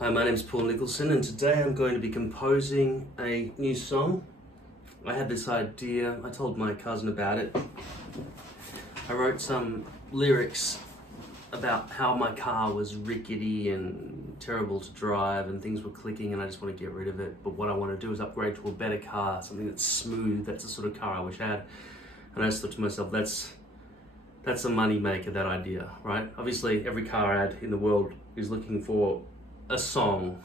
Hi, my name is Paul Nicholson, and today I'm going to be composing a new song. I had this idea, I told my cousin about it. I wrote some lyrics about how my car was rickety and terrible to drive and things were clicking and I just want to get rid of it. But what I want to do is upgrade to a better car, something that's smooth. That's the sort of car I wish I had. And I just thought to myself, that's a money maker, that idea, right? Obviously, every car ad in the world is looking for a song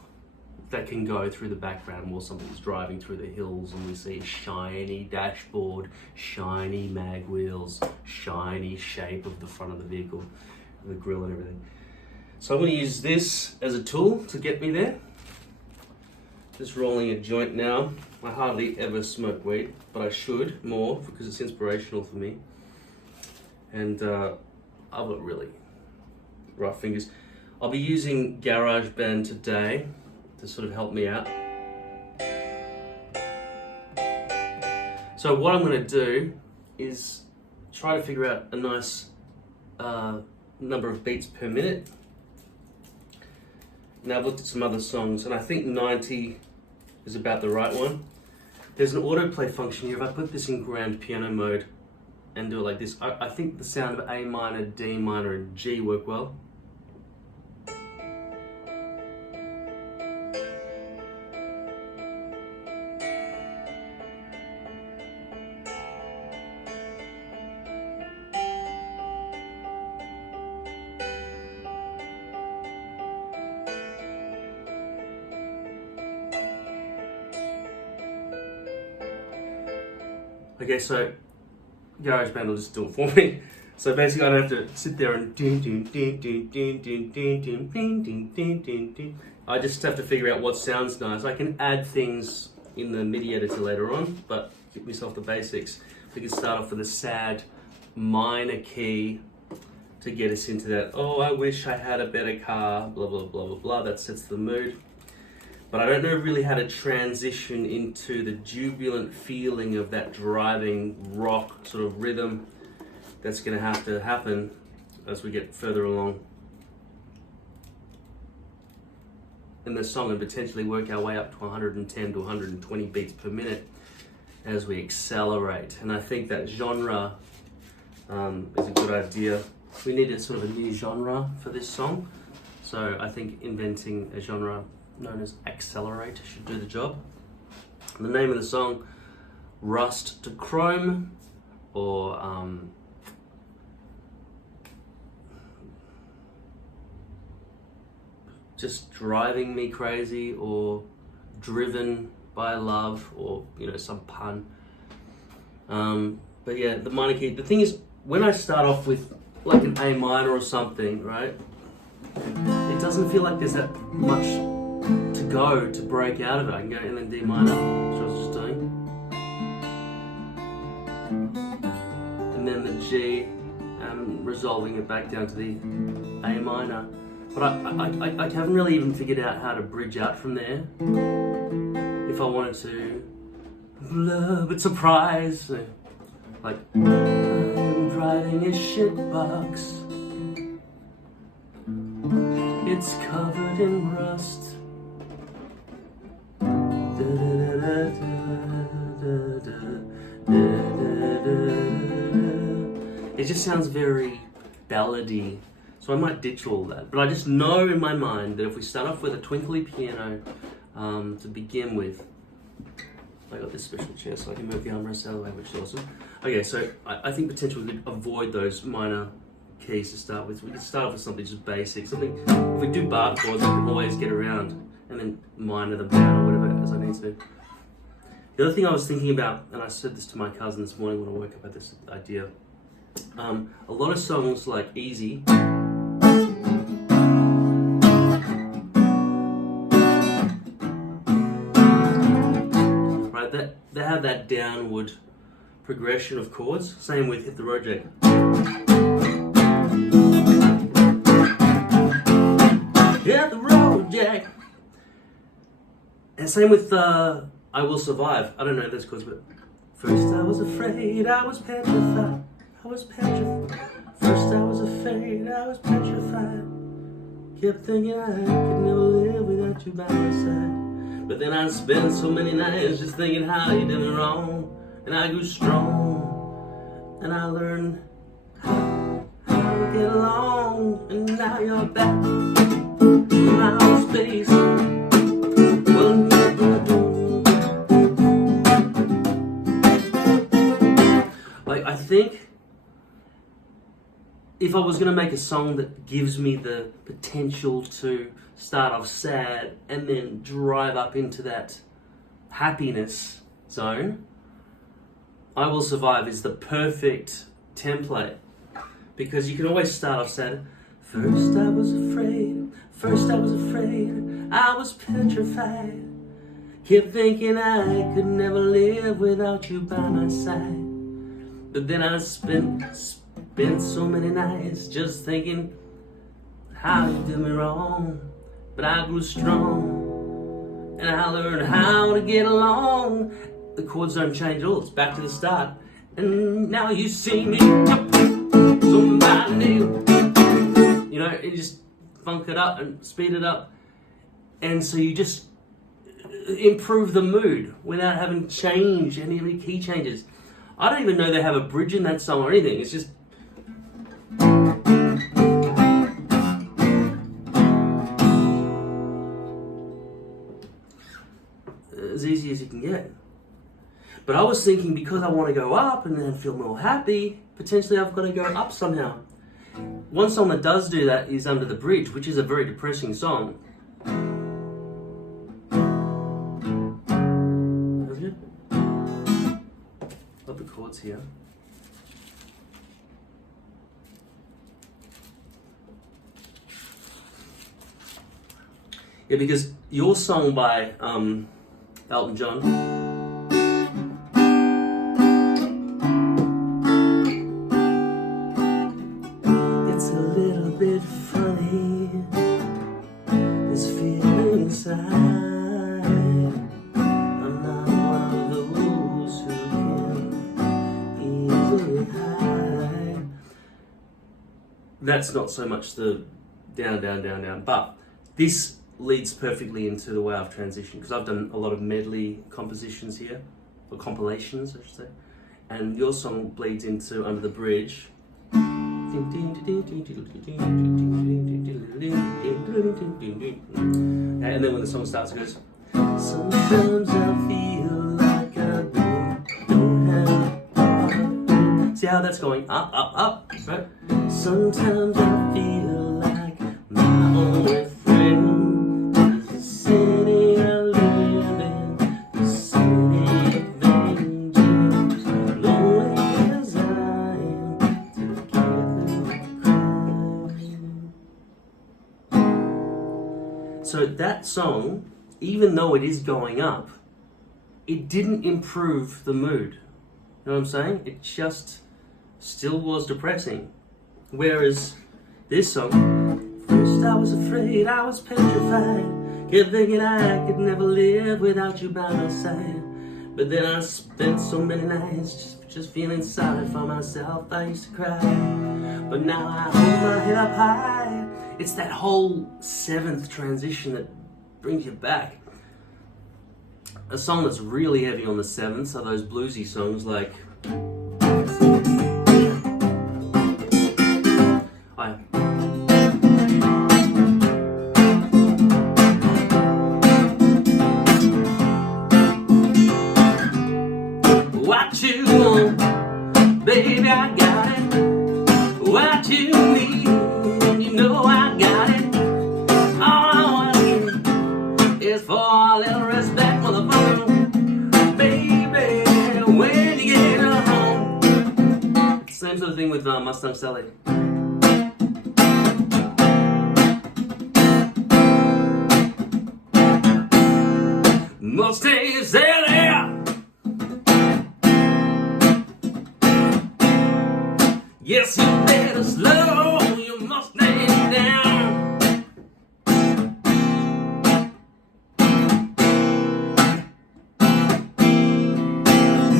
that can go through the background while somebody's driving through the hills and we see shiny dashboard, shiny mag wheels, shiny shape of the front of the vehicle, the grille and everything. So I'm going to use this as a tool to get me there. Just rolling a joint now. I hardly ever smoke weed, but I should more because it's inspirational for me. And I've got really rough fingers. I'll be using GarageBand today to sort of help me out. So what I'm going to do is try to figure out a nice number of beats per minute. Now I've looked at some other songs and I think 90 is about the right one. There's an autoplay function here. If I put this in grand piano mode and do it like this, I think the sound of A minor, D minor and G work well. Okay, so GarageBand will just do it for me. So basically I don't have to sit there and I just have to figure out what sounds nice. I can add things in the MIDI editor later on, but give myself the basics. We can start off with a sad minor key to get us into that, oh, I wish I had a better car, blah, blah, blah, blah, blah. That sets the mood. But I don't know really how to transition into the jubilant feeling of that driving rock sort of rhythm that's going to have to happen as we get further along in the song and potentially work our way up to 110 to 120 beats per minute as we accelerate. And I think that genre is a good idea. We need a sort of a new genre for this song. So I think inventing a genre known as Accelerate should do the job. The name of the song, Rust to Chrome, or Just Driving Me Crazy, or Driven by Love, or some pun. But yeah, the minor key. The thing is, when I start off with like an A minor or something, right? It doesn't feel like there's that much to go to break out of it. I can go in and D minor, which I was just doing, and then the G, resolving it back down to the A minor. But I haven't really even figured out how to bridge out from there. If I wanted to, but surprise, like I'm driving a shitbox. It's covered in rust. It just sounds very ballady, so I might ditch all that. But I just know in my mind that if we start off with a twinkly piano to begin with, I got this special chair so I can move the armrest out of the way, which is awesome. Okay, so I think potentially we could avoid those minor keys to start with. We could start off with something just basic, something, if we do bar chords, I can always get around, and then minor them down or whatever as I need to. The other thing I was thinking about, and I said this to my cousin this morning when I woke up at this idea, a lot of songs like Easy, right, they have that downward progression of chords. Same with Hit the Road Jack. Hit the road, Jack. And same with I Will Survive. I don't know those chords, but first I was afraid, I was petrified. I was petrified. First I was afraid, I was petrified. Kept thinking I could never live without without you by my side. But then I spent so many nights just thinking how you did me wrong. And I grew strong, and I learned how to get along. And now you're back in my own space. I think if I was going to make a song that gives me the potential to start off sad and then drive up into that happiness zone, I Will Survive is the perfect template, because you can always start off sad. First I was afraid, I was petrified. Kept thinking I could never live without you by my side. But then I spent so many nights just thinking how you did me wrong. But I grew strong, and I learned how to get along. The chords don't change at all, it's back to the start. And now you see me, somebody new. You know, you just funk it up and speed it up. And so you just improve the mood without having to change any key changes. I don't even know they have a bridge in that song or anything. It's just as easy as you can get. But I was thinking, because I want to go up and then feel more happy, potentially I've got to go up somehow. One song that does do that is Under the Bridge, which is a very depressing song. Love the chords here. Yeah, because your song by Elton John, it's a little bit funny, this feeling inside. That's not so much the down, down, down, down, but this leads perfectly into the way I've transitioned, because I've done a lot of medley compositions here, or compilations, I should say, and your song bleeds into Under the Bridge. And then when the song starts, it goes, sometimes I feel like I don't have heart. See how that's going up, up, up, right? Sometimes I feel like my only friend is the city I live in, the city of angels, lonely as I am, together. So that song, even though it is going up, it didn't improve the mood. You know what I'm saying? It just still was depressing. Whereas this song, first I was afraid, I was petrified, kept thinking I could never live without you by my side. But then I spent so many nights just feeling sorry for myself. I used to cry, but now I hold my head up high. It's that whole seventh transition that brings you back. A song that's really heavy on the sevenths are those bluesy songs like what you want, baby, I got it. What you need, you know I got it. All I want is for a little respect, motherfucker. Baby, when you get home. Same sort of thing with Mustang Sally. Mustang Sally. Yes, you better slow your Mustang down.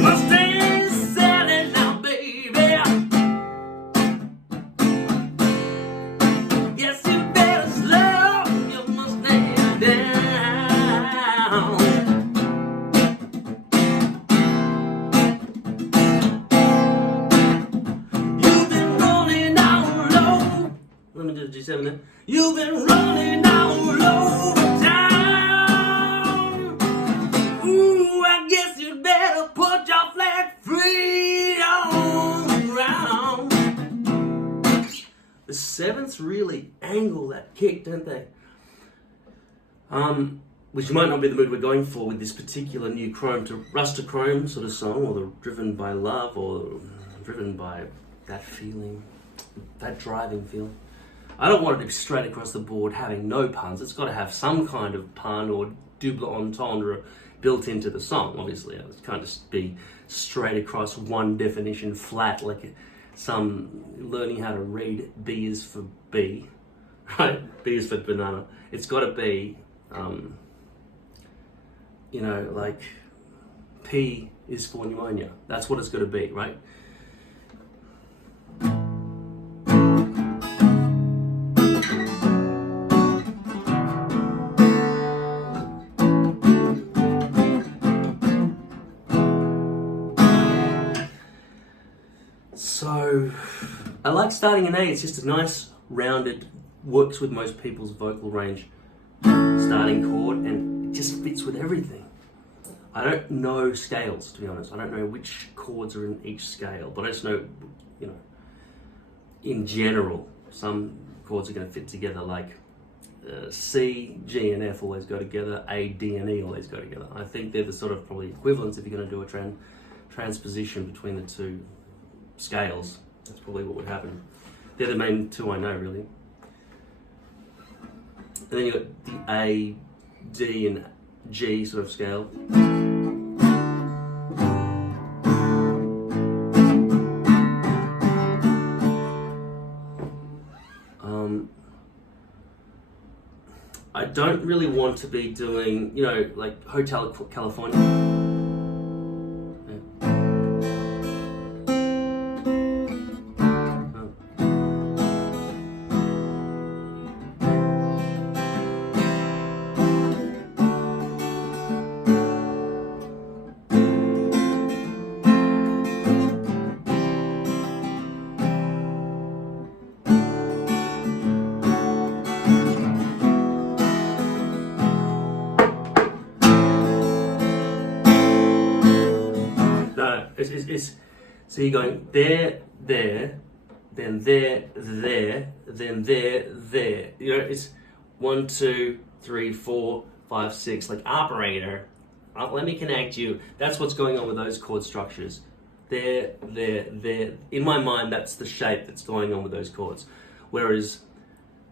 Mustang Sally now, baby. Yes, you better slow your Mustang down. that kick, don't they? Which might not be the mood we're going for with this particular new Chrome to Rust to Chrome sort of song, or the Driven by Love, or Driven by that feeling, that driving feeling. I don't want it to be straight across the board having no puns. It's got to have some kind of pun or double entendre built into the song, obviously. It can't just be straight across one definition flat, like some learning how to read B is for B, right? B is for banana. It's got to be, like P is for pneumonia. That's what it's got to be, right? So, I like starting in A. It's just a nice, rounded, works with most people's vocal range starting chord, and it just fits with everything. I don't know scales, to be honest. I don't know which chords are in each scale, but I just know, in general, some chords are going to fit together, like C, G, and F always go together, A, D, and E always go together. I think they're the sort of probably equivalents if you're going to do a transposition between the two scales. That's probably what would happen. They're the main two I know, really. And then you've got the A, D, and G sort of scale. I don't really want to be doing, like Hotel California. So you're going there, there, then there, there, then there, there. It's 1, 2, 3, 4, 5, 6, like operator. Let me connect you. That's what's going on with those chord structures. There, there, there. In my mind, that's the shape that's going on with those chords. Whereas,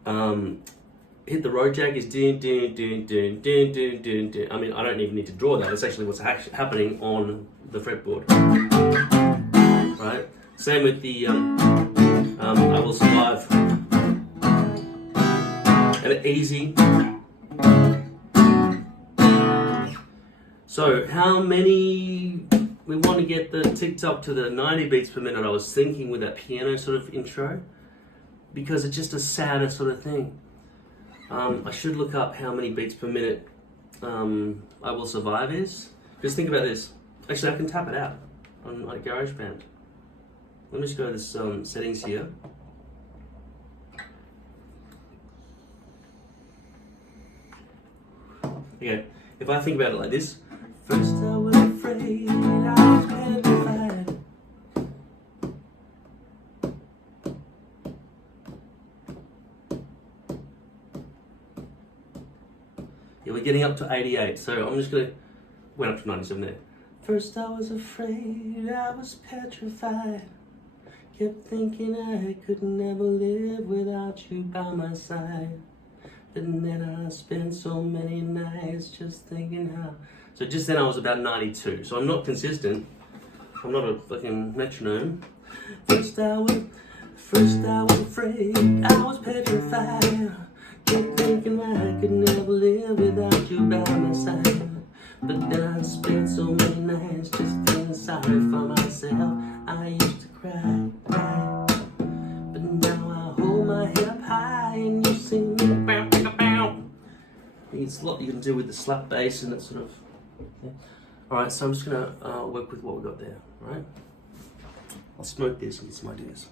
hit the road jag is dun dun dun dun dun dun dun dun. I mean, I don't even need to draw that. It's actually what's happening on the fretboard. Right? Same with the I Will Survive. And easy. So how many, we want to get the TikTok to the 90 beats per minute I was thinking with that piano sort of intro, because it's just a sadder sort of thing. I should look up how many beats per minute I Will Survive is. Just think about this. Actually, I can tap it out on my GarageBand. Let me just go to this settings here. Okay, if I think about it like this. First I was afraid, I was petrified. Yeah, we're getting up to 88, so I'm just gonna, went up to 97 there. First I was afraid, I was petrified. Kept thinking I could never live without you by my side. And then I spent so many nights just thinking how. So just then I was about 92. So I'm not consistent. I'm not a fucking metronome. First I was afraid, I was petrified. Kept thinking I could never live without you by my side. But then I spent so many nights just feeling sorry for myself. I used to cry. But now I hold my head up high and you sing me bow, bow, bow. There's a lot you can do with the slap bass and that sort of. Yeah. Alright, so I'm just gonna work with what we got there, alright? I'll smoke this and get some ideas.